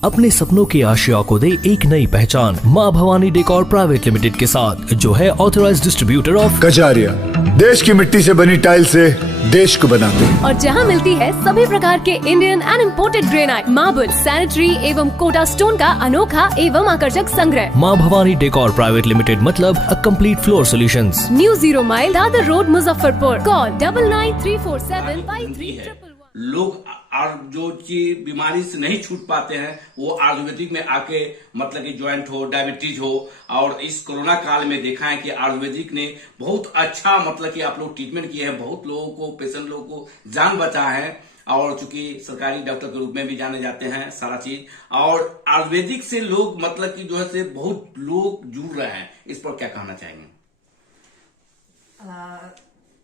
अपने सपनों की आशिया को दे एक नई पहचान माँ भवानी डेकोर प्राइवेट लिमिटेड के साथ, जो है ऑथराइज्ड डिस्ट्रीब्यूटर ऑफ कजारिया। देश की मिट्टी से बनी टाइल से देश को बनाते हैं। और जहाँ मिलती है सभी प्रकार के Indian and imported granite, marble, sanitary एवं कोटा स्टोन का अनोखा एवं आकर्षक संग्रह। माँ भवानी डेकोर प्राइवेट लिमिटेड मतलब a complete floor solutions. New 0 mile Dadar road, Muzaffarpur. Call 9934753311। लोग और जो चीज बीमारी से नहीं छूट पाते हैं वो आयुर्वेदिक में आके मतलब कि ज्वाइंट हो, डायबिटीज हो, और इस कोरोना काल में देखा है कि आयुर्वेदिक ने बहुत अच्छा मतलब कि आप लोग ट्रीटमेंट किए हैं, बहुत लोगों को, पेशेंट लोगों को जान बचा है, और चूंकि सरकारी डॉक्टर के रूप में भी जाने जाते हैं सारा चीज, और आयुर्वेदिक से लोग मतलब कि जो है से बहुत लोग जुड़ रहे हैं। इस पर क्या कहना चाहेंगे?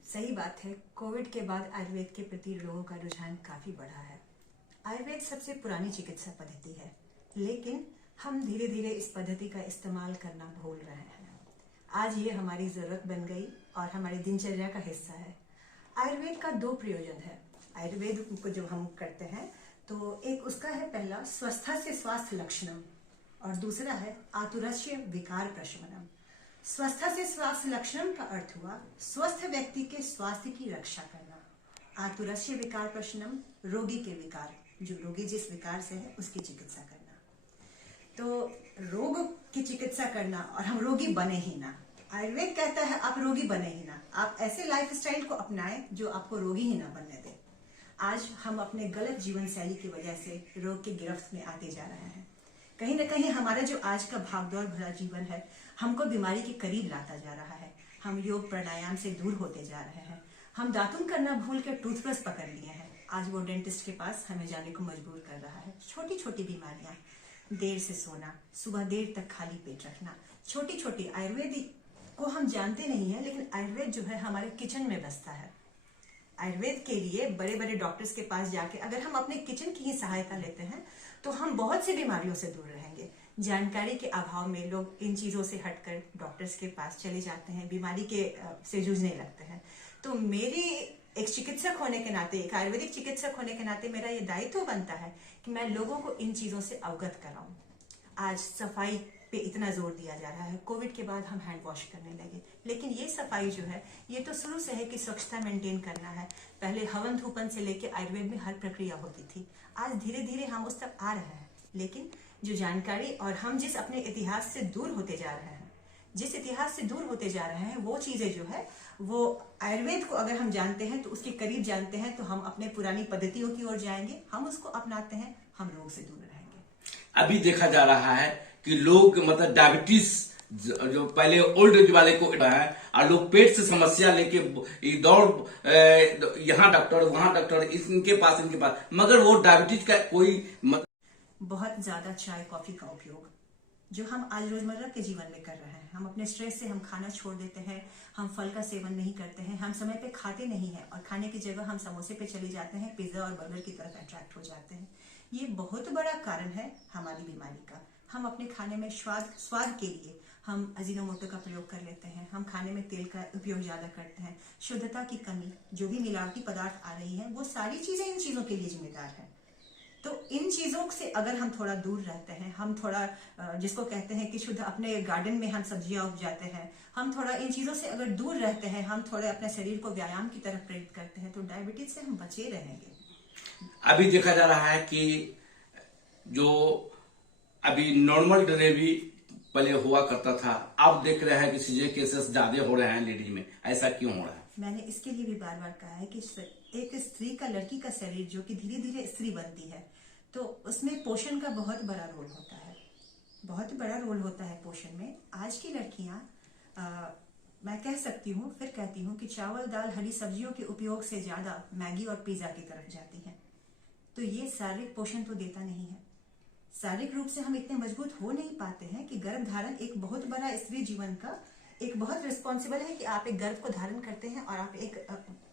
सही बात है। कोविड के बाद आयुर्वेद के प्रति लोगों का रुझान काफी बढ़ा है। आयुर्वेद सबसे पुरानी चिकित्सा पद्धति है, लेकिन हम धीरे धीरे इस पद्धति का इस्तेमाल करना भूल रहे हैं। आज ये हमारी जरूरत बन गई और हमारी दिनचर्या का हिस्सा है। आयुर्वेद का दो प्रयोजन है। आयुर्वेद को जब हम करते हैं तो एक उसका है पहला स्वस्था से स्वास्थ्य लक्षणम, और दूसरा है आतुरस्य विकार प्रशमनम। स्वस्था से स्वास्थ्य लक्षणम का अर्थ हुआ स्वस्थ व्यक्ति के स्वास्थ्य की रक्षा करना। आतुरस्य विकार प्रशमनम, रोगी के विकार, जो रोगी जिस विकार से है उसकी चिकित्सा करना। तो रोग की चिकित्सा करना और हम रोगी बने ही ना। आयुर्वेद कहता है आप रोगी बने ही ना, आप ऐसे लाइफस्टाइल को अपनाएं जो आपको रोगी ही ना बनने दे। आज हम अपने गलत जीवन शैली की वजह से रोग की गिरफ्त में आते जा रहे हैं। कहीं ना कहीं हमारा जो आज का भागदौड़ भरा जीवन है हमको बीमारी के करीब लाता जा रहा है। हम योग प्राणायाम से दूर होते जा रहे हैं। हम दातुन करना भूल कर टूथब्रश पकड़ लिए हैं। आज वो डेंटिस्ट के पास हमें जाने को मजबूर कर रहा है। छोटी छोटी बीमारियां, देर से सोना, सुबह देर तक खाली पेट रखना, छोटी छोटी आयुर्वेद को हम जानते नहीं है, लेकिन आयुर्वेद जो है हमारे किचन में बसता है। आयुर्वेद के लिए बड़े बड़े डॉक्टर्स के पास जाके अगर हम अपने किचन की ही सहायता लेते हैं तो हम बहुत सी बीमारियों से दूर रहेंगे। जानकारी के अभाव में लोग इन चीजों से हटकर डॉक्टर्स के पास चले जाते हैं, बीमारी के से जूझने लगते हैं। तो मेरी एक चिकित्सक होने के नाते, एक आयुर्वेदिक चिकित्सक होने के नाते मेरा ये दायित्व बनता है कि मैं लोगों को इन चीजों से अवगत कराऊं। आज सफाई पे इतना जोर दिया जा रहा है। कोविड के बाद हम हैंड वॉश करने लगे, लेकिन ये सफाई जो है ये तो शुरू से है कि स्वच्छता मेंटेन करना है। पहले हवन धूपन से लेके आयुर्वेद में हर प्रक्रिया होती थी। आज धीरे धीरे हम उस तक आ रहे हैं, लेकिन जो जानकारी और हम जिस अपने इतिहास से दूर होते जा रहे हैं, जिस इतिहास से दूर होते जा रहे हैं, वो चीजें जो है वो आयुर्वेद को अगर हम जानते हैं तो उसके करीब जानते हैं तो हम अपने पुरानी पद्धतियों की ओर जाएंगे। हम उसको अपनाते हैं, हम रोग से दूर रहेंगे। अभी देखा जा रहा है कि लोग मतलब डायबिटीज जो पहले ओल्ड एज वाले को है, और लोग पेट से समस्या लेके दौड़ यहाँ डॉक्टर वहां डॉक्टर, इनके पास, मगर वो डायबिटीज का कोई बहुत ज्यादा चाय कॉफी का उपयोग जो हम आज रोजमर्रा के जीवन में कर रहे हैं। हम अपने स्ट्रेस से हम खाना छोड़ देते हैं, हम फल का सेवन नहीं करते हैं, हम समय पे खाते नहीं हैं, और खाने की जगह हम समोसे पे चले जाते हैं, पिज्जा और बर्गर की तरफ अट्रैक्ट हो जाते हैं। ये बहुत बड़ा कारण है हमारी बीमारी का। हम अपने खाने में स्वाद के लिए हम अजीनोमोटो का प्रयोग कर लेते हैं। हम खाने में तेल का उपयोग ज्यादा करते हैं। शुद्धता की कमी, जो भी मिलावटी पदार्थ आ रही है, वो सारी चीजें इन चीजों के लिए जिम्मेदार है। तो इन चीजों से अगर हम थोड़ा दूर रहते हैं, हम थोड़ा जिसको कहते हैं कि शुद्ध अपने गार्डन में हम सब्जियां उपजाते हैं, हम थोड़ा इन चीजों से अगर दूर रहते हैं, हम थोड़े अपने शरीर को व्यायाम की तरफ प्रेरित करते हैं, तो डायबिटीज से हम बचे रहेंगे। अभी देखा जा रहा है कि जो अभी नॉर्मल डिलीवरी पहले हुआ करता था, अब देख रहे हैं कि सीजर केसेस ज्यादा हो रहे हैं लेडीज में। ऐसा क्यों हो रहा है? मैंने इसके लिए भी बार बार कहा है कि एक स्त्री का, लड़की का शरीर जो कि धीरे धीरे स्त्री बनती है, तो उसमें पोषण का बहुत बड़ा रोल होता है। बहुत बड़ा रोल होता है पोषण में। आज की लड़कियां, मैं कह सकती हूँ, फिर कहती हूँ कि चावल दाल हरी सब्जियों के उपयोग से ज्यादा मैगी और पिज्जा की तरफ जाती हैं। तो ये शारीरिक पोषण तो देता नहीं है। शारीरिक रूप से हम इतने मजबूत हो नहीं पाते हैं कि गर्भ धारण एक बहुत बड़ा स्त्री जीवन का एक बहुत रिस्पॉन्सिबल है कि आप एक गर्भ को धारण करते हैं और आप एक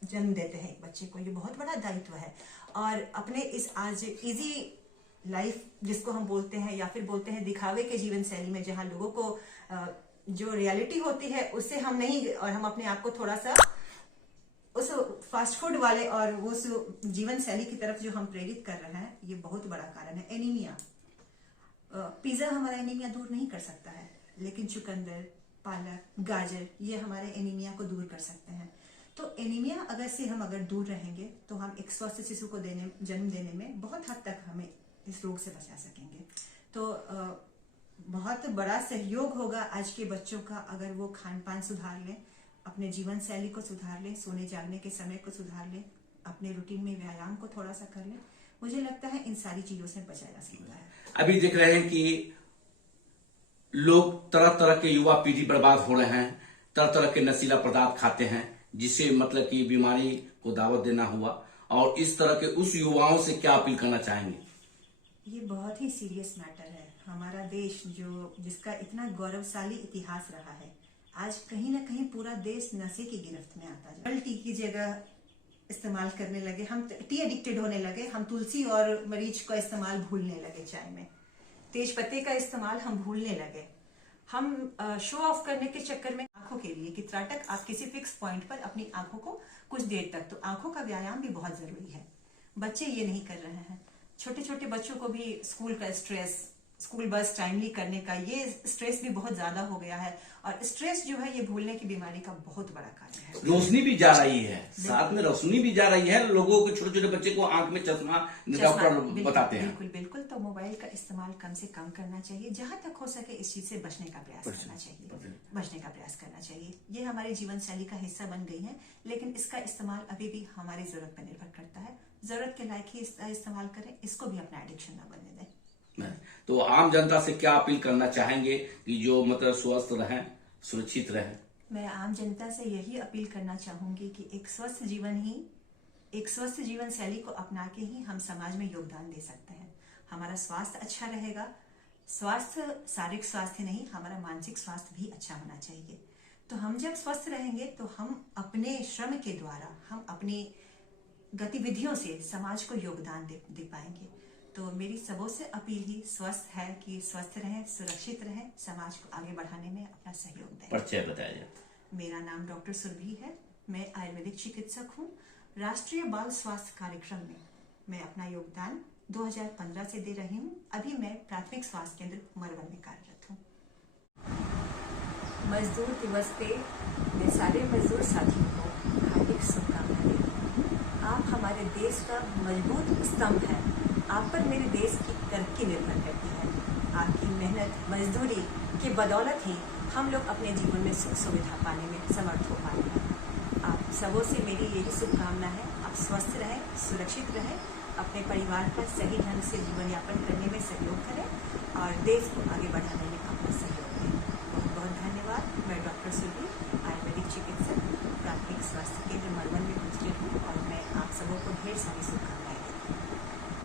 जन्म देते हैं एक बच्चे को। ये बहुत बड़ा दायित्व है। और अपने इस आज इजी लाइफ जिसको हम बोलते हैं, या फिर बोलते हैं दिखावे के जीवन शैली में, जहां लोगों को जो रियलिटी होती है उससे हम नहीं, और हम अपने आप को थोड़ा सा उस फास्ट फूड वाले और उस जीवन शैली की तरफ जो हम प्रेरित कर रहे हैं, ये बहुत बड़ा कारण है। एनीमिया, पिज्जा हमारा एनीमिया दूर नहीं कर सकता है, लेकिन चुकंदर, पालक, गाजर ये हमारे एनीमिया को दूर कर सकते हैं। तो एनीमिया अगर दूर रहेंगे तो हम एक स्वस्थ शिशु को जन्म देने में बहुत हद तक हमें इस रोग से बचा सकेंगे। तो बहुत बड़ा सहयोग होगा आज के बच्चों का अगर वो खान पान सुधार लें, अपने जीवन शैली को सुधार लें, सोने जागने के समय को सुधार लें, अपने रूटीन में व्यायाम को थोड़ा सा कर लें। मुझे लगता है इन सारी चीजों से बचा जा सकता है। अभी देख रहे हैं कि लोग तरह तरह के युवा पीढ़ी बर्बाद हो रहे हैं, तरह तरह के नशीला पदार्थ खाते हैं, जिससे मतलब कि बीमारी को दावत देना हुआ। और इस तरह के उस युवाओं से क्या अपील करना चाहेंगे? ये बहुत ही सीरियस मैटर है। हमारा देश जिसका इतना गौरवशाली इतिहास रहा है, आज कहीं ना कहीं पूरा देश नशे की गिरफ्त में आता है। टी की जगह इस्तेमाल करने लगे, हम टी एडिक्टेड होने लगे, हम तुलसी और मरीच का इस्तेमाल भूलने लगे, चाय में तेज पत्ते का इस्तेमाल हम भूलने लगे। हम शो ऑफ करने के चक्कर में आंखों के लिए कि त्राटक आप किसी फिक्स पॉइंट पर अपनी आंखों को कुछ देर तक, तो आंखों का व्यायाम भी बहुत जरूरी है। बच्चे ये नहीं कर रहे हैं। छोटे छोटे बच्चों को भी स्कूल का स्ट्रेस, स्कूल बस टाइमली करने का ये स्ट्रेस भी बहुत ज्यादा हो गया है। और स्ट्रेस जो है ये भूलने की बीमारी का बहुत बड़ा कारण है। रोशनी भी जा रही है, साथ में रोशनी भी जा रही है। लोगों के छोटे छोटे बच्चे को आंख में चश्मा डॉक्टर बताते हैं। बिल्कुल बिल्कुल। तो मोबाइल का इस्तेमाल कम से कम करना चाहिए। जहां तक हो सके इस चीज से बचने का प्रयास करना चाहिए। ये हमारी जीवन शैली का हिस्सा बन गई है, लेकिन इसका इस्तेमाल अभी भी हमारी जरूरत पर निर्भर करता है। जरूरत के लायक ही इसका इस्तेमाल करें, इसको भी अपना एडिक्शन न बनने दें। तो आम जनता से क्या अपील करना चाहेंगे कि जो मतलब स्वस्थ रहें, सुरक्षित रहें? मैं आम जनता से यही अपील करना चाहूंगी कि एक स्वस्थ जीवन शैली को अपना के ही हम समाज में योगदान दे सकते हैं। हमारा स्वास्थ्य अच्छा रहेगा। स्वास्थ्य शारीरिक स्वास्थ्य नहीं, हमारा मानसिक स्वास्थ्य भी अच्छा होना चाहिए। तो हम जब स्वस्थ रहेंगे तो हम अपने श्रम के द्वारा, हम अपनी गतिविधियों से समाज को योगदान दे पाएंगे। तो मेरी सबों से अपील ही स्वस्थ है कि स्वस्थ रहें, सुरक्षित रहें, समाज को आगे बढ़ाने में अपना सहयोग दें। परिचय बताया जाए। मेरा नाम डॉक्टर सुरभि है। मैं आयुर्वेदिक चिकित्सक हूँ। राष्ट्रीय बाल स्वास्थ्य कार्यक्रम में मैं अपना योगदान 2015 से दे रही हूँ। अभी मैं प्राथमिक स्वास्थ्य केंद्र मरवन में कार्यरत हूँ। मजदूर दिवस पे मैं सारे मजदूर साथियों को हार्दिक शुभकामनाएं देती हूँ। आप हमारे देश का मजबूत स्तंभ है। आप पर मेरे देश की तरक्की निर्भर करती है। आपकी मेहनत मजदूरी की बदौलत ही हम लोग अपने जीवन में सुख सुविधा पाने में समर्थ हो पाए हैं। आप सबों से मेरी यही शुभकामना है, आप स्वस्थ रहें, सुरक्षित रहें, अपने परिवार का सही ढंग से जीवन यापन करने में सहयोग करें और देश को आगे बढ़ाने में अपना सहयोग दें। बहुत बहुत धन्यवाद। मैं डॉक्टर सुरभि, आयुर्वेदिक चिकित्सक, प्राथमिक स्वास्थ्य केंद्र मरवन में उपस्थित हूँ और मैं आप सबों को ढेर सारी